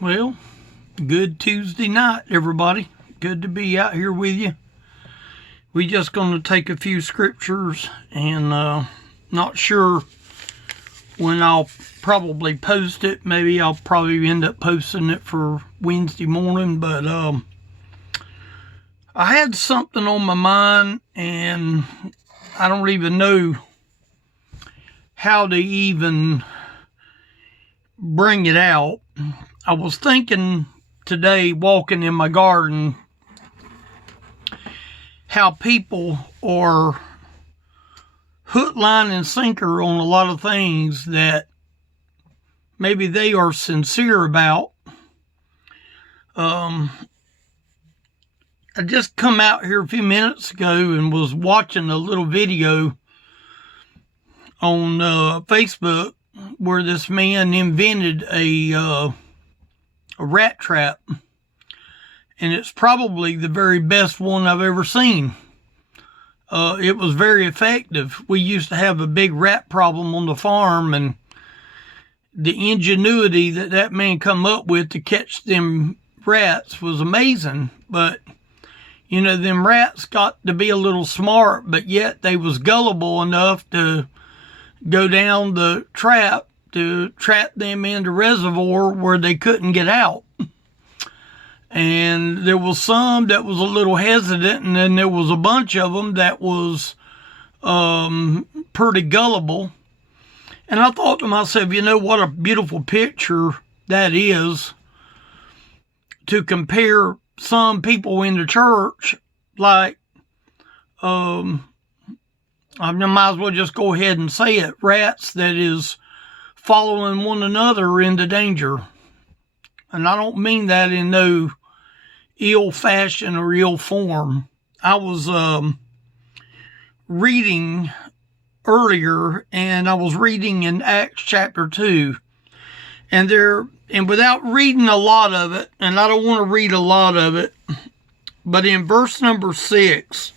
Well, good Tuesday night, everybody. Good to be out here with you. We just going to take a few scriptures and not sure when I'll probably post it. Maybe I'll probably end up posting it for Wednesday morning, but I had something on my mind and I don't even know how to even bring it out. I was thinking today, walking in my garden, how people are hook, line, and sinker on a lot of things that maybe they are sincere about. I just come out here a few minutes ago and was watching a little video on Facebook where this man invented a rat trap, and it's probably the very best one I've ever seen. It was very effective. We used to have a big rat problem on the farm, and the ingenuity that man come up with to catch them rats was amazing. But you know, them rats got to be a little smart, but yet they was gullible enough to go down the trap to trap them in the reservoir where they couldn't get out. And there was some that was a little hesitant, and then there was a bunch of them that was pretty gullible. And I thought to myself, you know, what a beautiful picture that is to compare some people in the church, like, I might as well just go ahead and say it, rats that is following one another into danger. And I don't mean that in no ill fashion or ill form. I was reading earlier, and I was reading in Acts chapter 2. And without reading a lot of it, and I don't want to read a lot of it, but in verse number 6,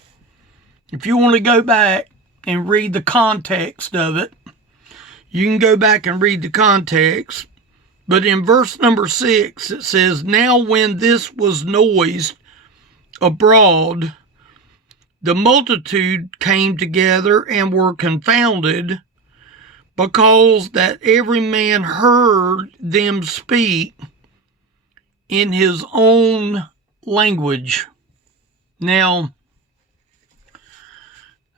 if you want to go back and read the context of it, you can go back and read the context. But in verse number 6, it says, "Now when this was noised abroad, the multitude came together and were confounded, because that every man heard them speak in his own language." Now,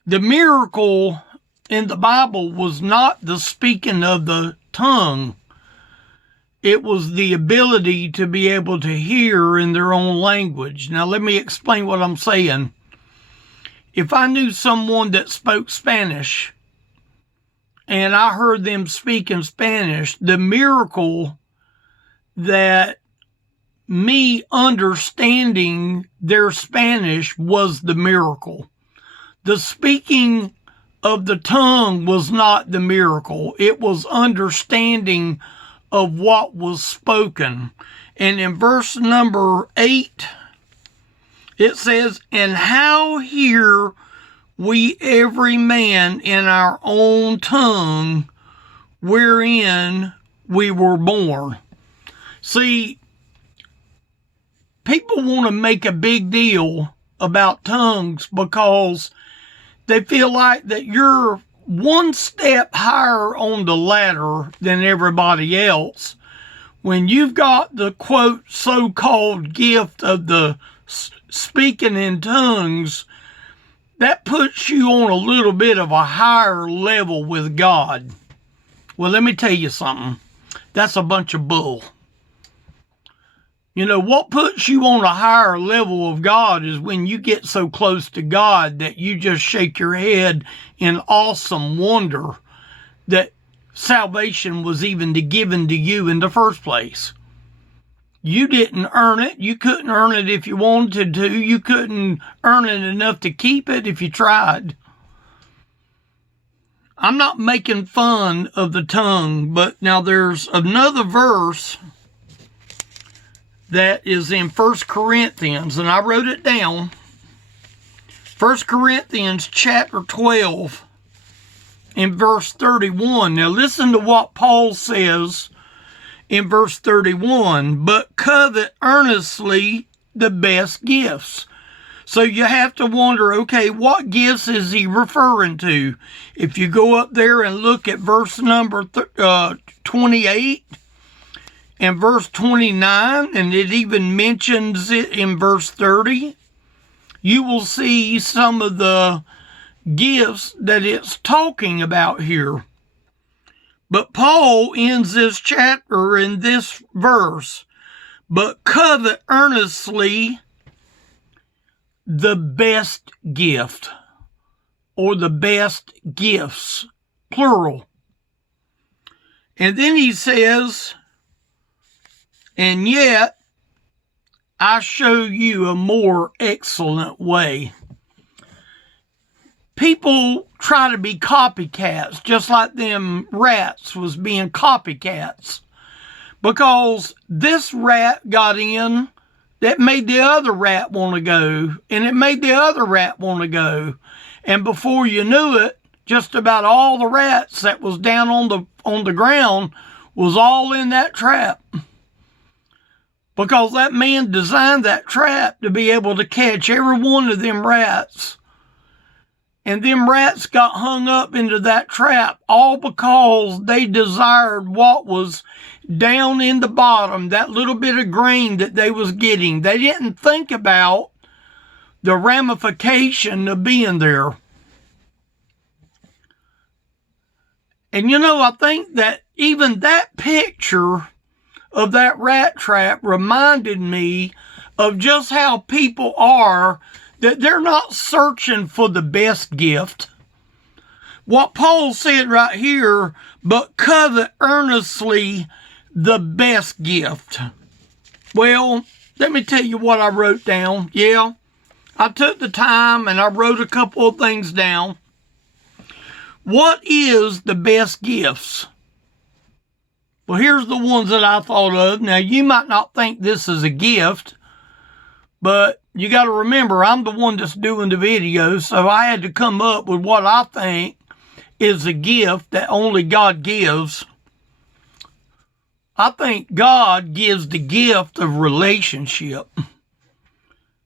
the miracle in the Bible was not the speaking of the tongue. It was the ability to be able to hear in their own language. Now, let me explain what I'm saying. If I knew someone that spoke Spanish and I heard them speak in Spanish, the miracle that me understanding their Spanish was the miracle. The speaking of the tongue was not the miracle. It was understanding of what was spoken. And in verse number 8, it says, "And how hear we every man in our own tongue wherein we were born." See, people want to make a big deal about tongues because they feel like that you're one step higher on the ladder than everybody else. When you've got the, quote, so-called gift of the speaking in tongues, that puts you on a little bit of a higher level with God. Well, let me tell you something. That's a bunch of bull. You know, what puts you on a higher level of God is when you get so close to God that you just shake your head in awesome wonder that salvation was even given to you in the first place. You didn't earn it. You couldn't earn it if you wanted to. You couldn't earn it enough to keep it if you tried. I'm not making fun of the tongue, but now there's another verse that is in 1 Corinthians, and I wrote it down. 1 Corinthians chapter 12 in verse 31. Now listen to what Paul says in verse 31, but covet earnestly the best gifts. So you have to wonder, okay, what gifts is he referring to? If you go up there and look at verse number 28 and verse 29, and it even mentions it in verse 30, you will see some of the gifts that it's talking about here. But Paul ends this chapter in this verse, but covet earnestly the best gift, or the best gifts, plural. And then he says, and yet I show you a more excellent way. People try to be copycats, just like them rats was being copycats, because this rat got in that made the other rat want to go, and it made the other rat want to go. And before you knew it, just about all the rats that was down on the ground was all in that trap. Because that man designed that trap to be able to catch every one of them rats. And them rats got hung up into that trap, all because they desired what was down in the bottom, that little bit of grain that they was getting. They didn't think about the ramification of being there. And I think that even that picture of that rat trap reminded me of just how people are, that they're not searching for the best gift. What Paul said right here, but covet earnestly the best gift. Well, let me tell you what I wrote down. Yeah, I took the time and I wrote a couple of things down. What is the best gifts? Well, here's the ones that I thought of. Now, you might not think this is a gift, but you got to remember, I'm the one that's doing the video, so I had to come up with what I think is a gift that only God gives. I think God gives the gift of relationship.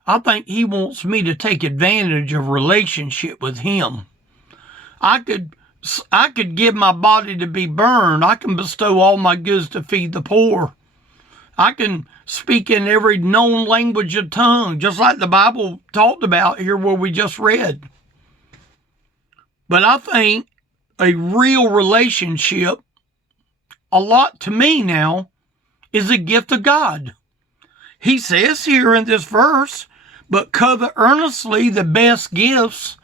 I think he wants me to take advantage of relationship with him. I could give my body to be burned. I can bestow all my goods to feed the poor. I can speak in every known language of tongue, just like the Bible talked about here where we just read. But I think a real relationship, a lot to me now, is a gift of God. He says here in this verse, but covet earnestly the best gifts.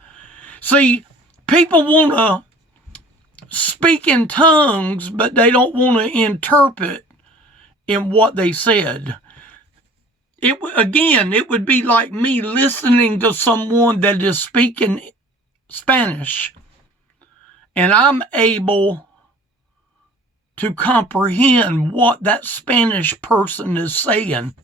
See, people want to speak in tongues, but they don't want to interpret in what they said. It would be like me listening to someone that is speaking Spanish, and I'm able to comprehend what that Spanish person is saying.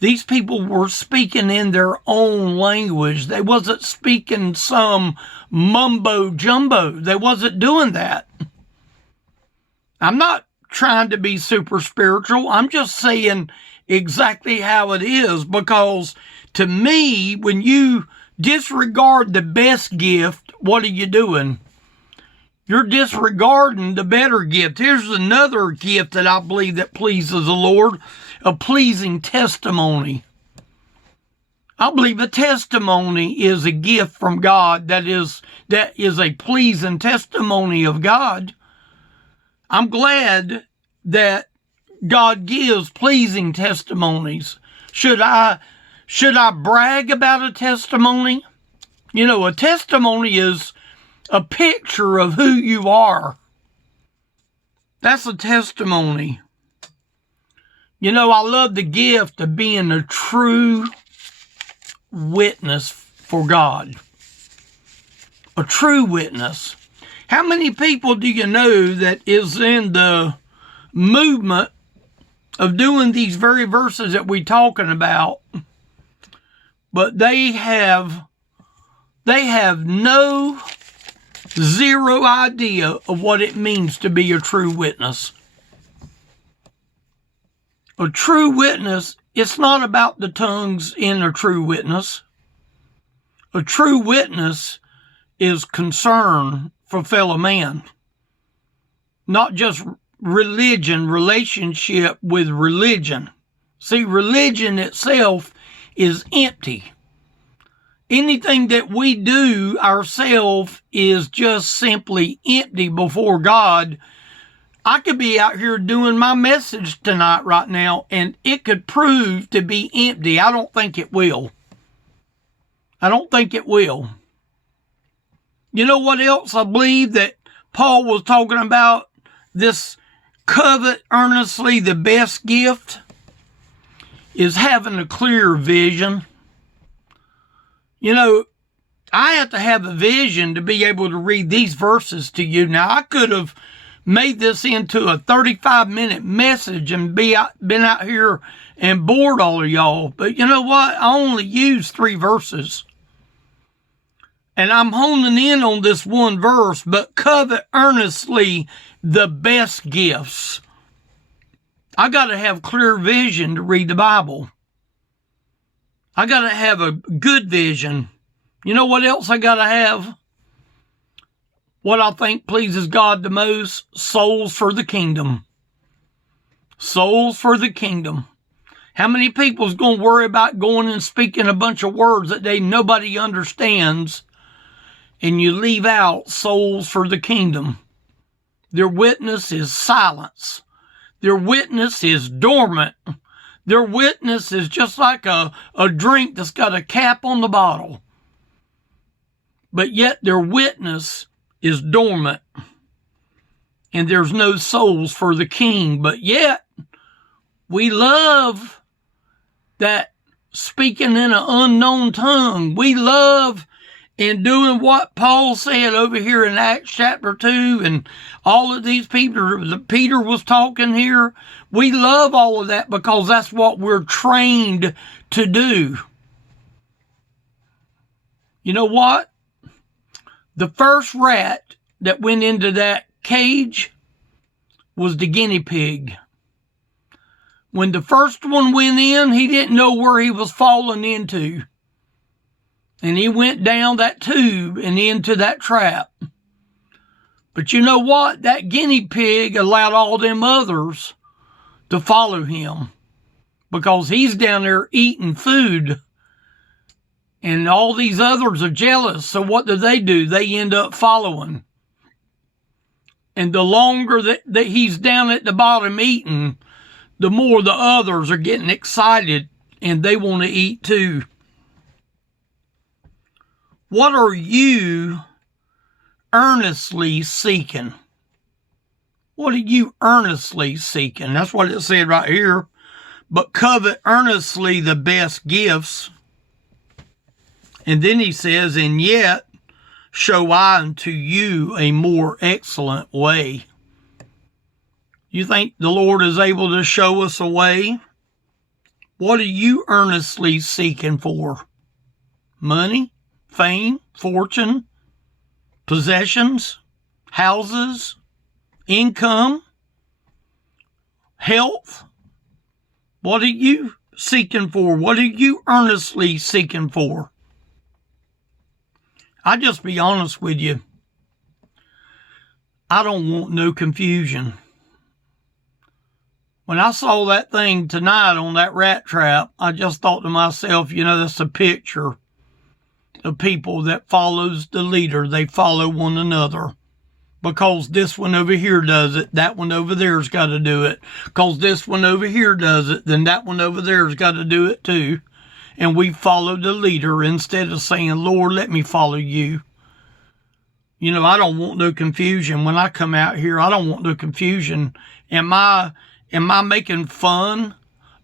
These people were speaking in their own language. They wasn't speaking some mumbo jumbo. They wasn't doing that. I'm not trying to be super spiritual. I'm just saying exactly how it is, because to me, when you disregard the best gift, what are you doing? You're disregarding the better gift. Here's another gift that I believe that pleases the Lord, a pleasing testimony. I believe a testimony is a gift from God that is a pleasing testimony of God. I'm glad that God gives pleasing testimonies. Should I brag about a testimony? A testimony is a picture of who you are. That's a testimony. I love the gift of being a true witness for God. A true witness. How many people do you know that is in the movement of doing these very verses that we're talking about, but they have zero idea of what it means to be a true witness? A true witness, it's not about the tongues in a true witness. A true witness is concern for fellow man, not just religion, relationship with religion. See, religion itself is empty. Anything that we do ourselves is just simply empty before God. I could be out here doing my message tonight right now, and it could prove to be empty. I don't think it will. I don't think it will. You know what else I believe that Paul was talking about? This covet earnestly the best gift is having a clear vision. You know, I have to have a vision to be able to read these verses to you. Now, I could have made this into a 35-minute message and been out here and bored all of y'all. But you know what? I only used 3 verses. And I'm honing in on this one verse, but covet earnestly the best gifts. I got to have clear vision to read the Bible. I got to have a good vision. You know what else I got to have? What I think pleases God the most? Souls for the kingdom. Souls for the kingdom. How many people's going to worry about going and speaking a bunch of words that nobody understands, and you leave out souls for the kingdom? Their witness is silence. Their witness is dormant. Their witness is just like a drink that's got a cap on the bottle. But yet their witness is dormant. And there's no souls for the king. But yet we love that speaking in an unknown tongue. We love in doing what Paul said over here in Acts chapter 2, and all of these people, Peter was talking here. We love all of that because that's what we're trained to do. You know what? The first rat that went into that cage was the guinea pig. When the first one went in, he didn't know where he was falling into. And he went down that tube and into that trap. But you know what? That guinea pig allowed all them others to follow him because he's down there eating food. And all these others are jealous. So what do? They end up following. And the longer that he's down at the bottom eating, the more the others are getting excited and they want to eat too. What are you earnestly seeking? What are you earnestly seeking? That's what it said right here. But covet earnestly the best gifts. And then he says, and yet show I unto you a more excellent way. You think the Lord is able to show us a way? What are you earnestly seeking for? Money? Fame, fortune, possessions, houses, income, health. What are you seeking for? What are you earnestly seeking for? I just be honest with you. I don't want no confusion. When I saw that thing tonight on that rat trap, I just thought to myself, you know, that's a picture of people that follows the leader. They follow one another. Because this one over here does it, that one over there's got to do it. Because this one over here does it, then that one over there's got to do it too. And we follow the leader instead of saying, Lord, let me follow you. You know, I don't want no confusion. When I come out here, I don't want no confusion. Am I making fun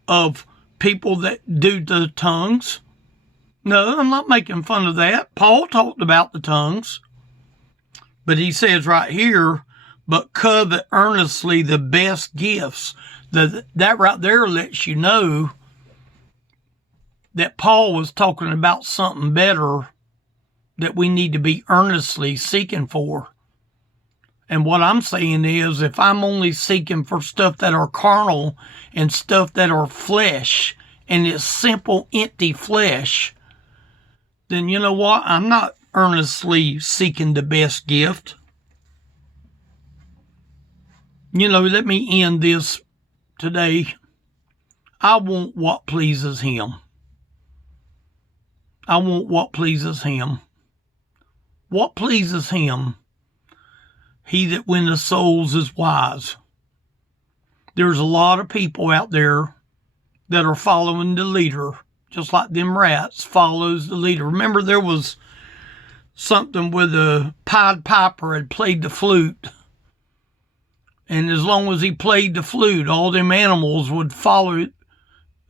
of people that do the tongues? No, I'm not making fun of that. Paul talked about the tongues. But he says right here, but covet earnestly the best gifts. That right there lets you know that Paul was talking about something better that we need to be earnestly seeking for. And what I'm saying is, if I'm only seeking for stuff that are carnal and stuff that are flesh, and it's simple, empty flesh, then you know what? I'm not earnestly seeking the best gift. You know, let me end this today. I want what pleases him. I want what pleases him. What pleases him? He that winneth souls is wise. There's a lot of people out there that are following the leader, just like them rats follows the leader. Remember, there was something where the Pied Piper had played the flute, and as long as he played the flute, all them animals would follow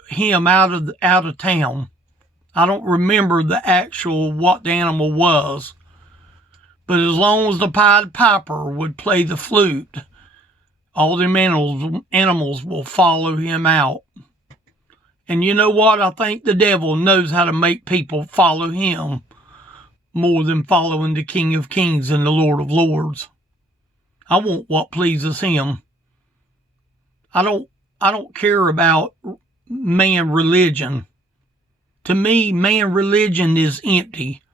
him out of town. I don't remember the actual what the animal was, but as long as the Pied Piper would play the flute, all them animals will follow him out. And you know what? I think the devil knows how to make people follow him more than following the King of Kings and the Lord of Lords. I want what pleases him. I don't care about man religion. To me, man religion is empty.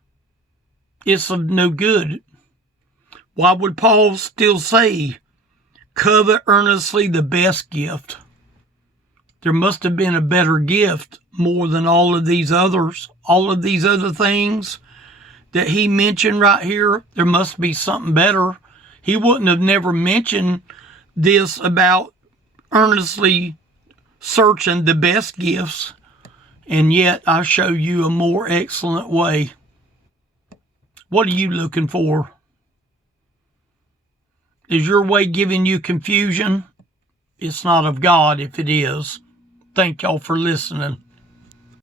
It's of no good. Why would Paul still say, covet earnestly the best gift? There must have been a better gift more than all of these other things that he mentioned right here. There must be something better. He wouldn't have never mentioned this about earnestly searching the best gifts, and yet I show you a more excellent way. What are you looking for? Is your way giving you confusion? It's not of God if it is. Thank y'all for listening.